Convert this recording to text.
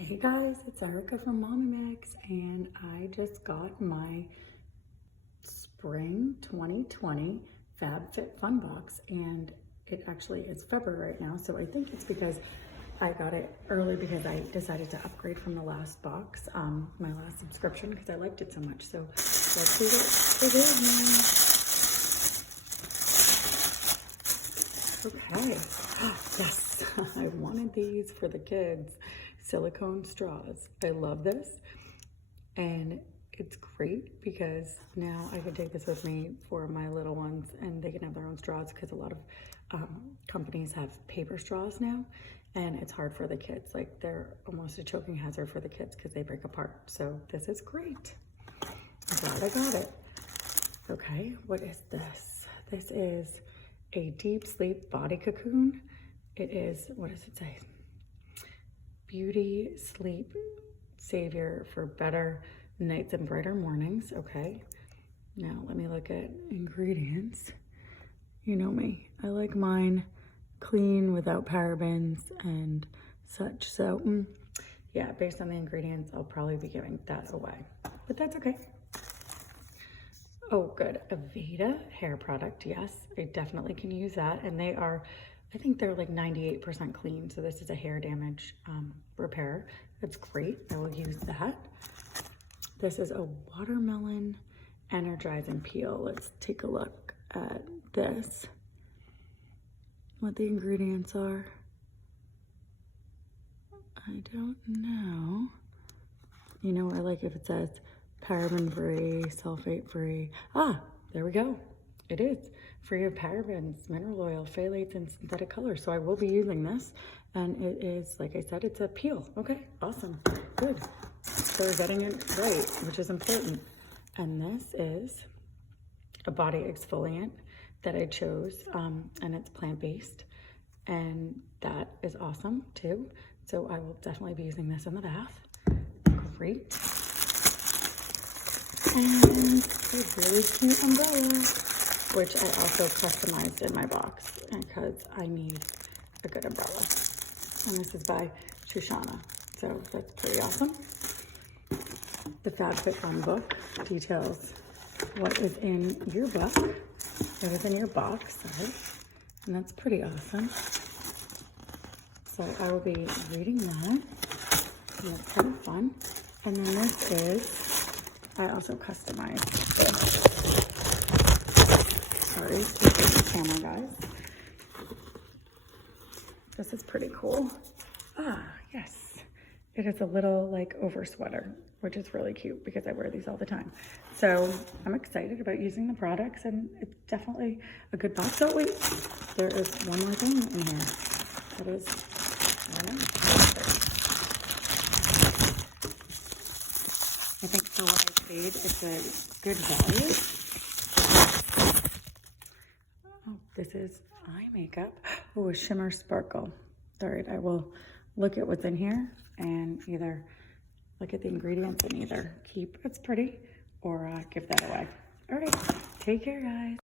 Hey guys, it's Erica from MommieMix, and I just got my spring 2020 FabFitFun box, and it actually is February right now, so I think it's because I got it early because I decided to upgrade from the last box, my last subscription, because I liked it so much. So let's see what it is now. Okay, yes, I wanted these for the kids. Silicone straws. I love this, and it's great because now I can take this with me for my little ones and they can have their own straws, because a lot of companies have paper straws now, and it's hard for the kids. Like, they're almost a choking hazard for the kids because they break apart. So this is great. I'm glad I got it. Okay, what is this? This is a deep sleep body cocoon. It is, what does it say? Beauty sleep savior for better nights and brighter mornings. Okay, now let me look at ingredients. You know me, I like mine clean, without parabens and such. So yeah, based on the ingredients, I'll probably be giving that away, but that's okay. Oh good, Aveda hair product. Yes, I definitely can use that, and they are, I think they're like 98% clean. So this is a hair damage repair. That's great. I will use that. This is a watermelon energizing peel. Let's take a look at this, what the ingredients are. I don't know. You know, I like if it says paraben free, sulfate free. Ah, there we go. It is free of parabens, mineral oil, phthalates, and synthetic colors. So I will be using this, and it is, like I said, it's a peel. Okay, awesome, good. So we're getting it right, which is important. And this is a body exfoliant that I chose, and it's plant-based, and that is awesome too. So I will definitely be using this in the bath. Great. And a really cute umbrella, which I also customized in my box because I need a good umbrella. And this is by Shoshana, so that's pretty awesome. The FabFitFun book details what is in your book, what is in your box, sorry. And that's pretty awesome. So I will be reading that, and that's kind of fun. And then this is, I also customized this. Sorry, the camera, guys. This is pretty cool. Ah, yes. It is a little like over sweater, which is really cute because I wear these all the time. So I'm excited about using the products, and it's definitely a good box. Oh wait, there is one more thing in here. That is, I think for what I paid, it's a good value. Oh, this is eye makeup. Oh, a shimmer sparkle. All right, I will look at what's in here and either look at the ingredients and either keep it's pretty or give that away. All right, take care, guys.